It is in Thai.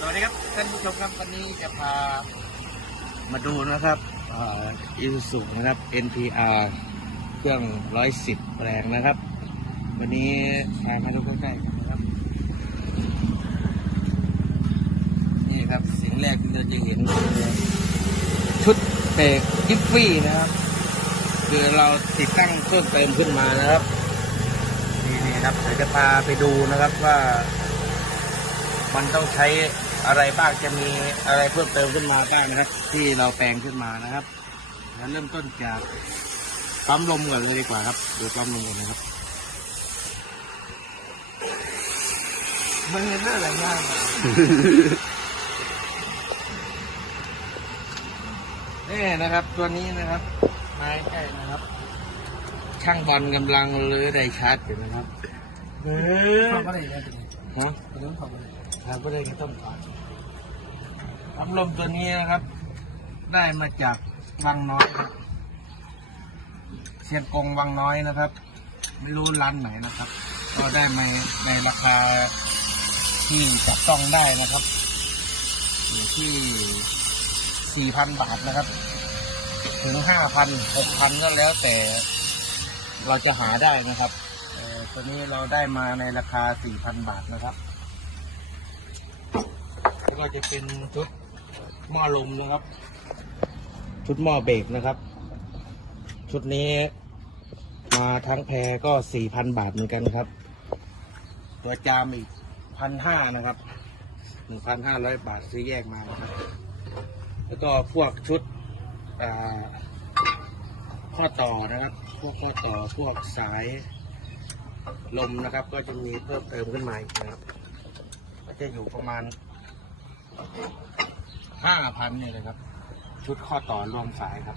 สวัสดีครับท่านผู้ชมครับวันนี้จะพามาดูนะครับอิซูซุนะครับ NPR เครื่อง 110 แรงนะครับ วันนี้พามาดูใกล้ๆกันนะครับ นี่ครับสิ่งแรกที่เราจะเห็นชุดเบรกยิปฟี่นะครับ คือเราติดตั้งเพิ่มเติมขึ้นมานะครับ นี่นี่ครับเดี๋ยวจะพาไปดูนะครับว่ามันต้องใช้ อะไรบ้างจะมีอะไรเพิ่มเติมขึ้นมาบ้างนะครับ ที่เราแปลงขึ้นมานะครับแล้วเริ่มต้นจากปั๊มลมก่อนเลยดีกว่าครับดูปั๊มลมก่อนนะครับมันเห็นได้หลายอย่างอะนี่นะครับตัวนี้นะครับไม้ใกล้นะครับ ช่างบอลกำลังรื้อไดชาร์จอยู่นะครับเฮ้ยเขาก็ได้ยังไงฮะเป็นเรื่องของมันครั บก็ได้กระต้นก่อนพัดลมตัวนี้นะครับ ได้มาจากวังน้อยครับเชียนกงวังน้อยนะครับ ไม่รู้ร้านไหนนะครับ ก็ได้มาในราคาที่จับต้องได้นะครับอยู่ที่สี่พันบาทนะครับ ถึงห้าพันหกพันก็แล้วแต่เราจะหาได้นะครับตัวนี้เราได้มาในราคาสี่พันบาทนะครับ ก็จะเป็นชุดหม้อลมนะครับ ชุดหม้อเบรกนะครับ ชุดนี้มาทั้งแพรก็สี่พันบาทเหมือนกันครับ ตัวจามอีกพันห้านะครับหนึ่งพันห้าร้อยบาทซื้อแยกมานะครับ แล้วก็พวกชุดอ่าข้อต่อนะครับ พวกข้อต่อพวกสายลมนะครับ ก็จะมีเพิ่มเติมขึ้นมาอีกนะครับ ก็จะอยู่ประมาณ ห้าพันเนี่ยเลยครับ ชุดข้อต่อรวมสายครับ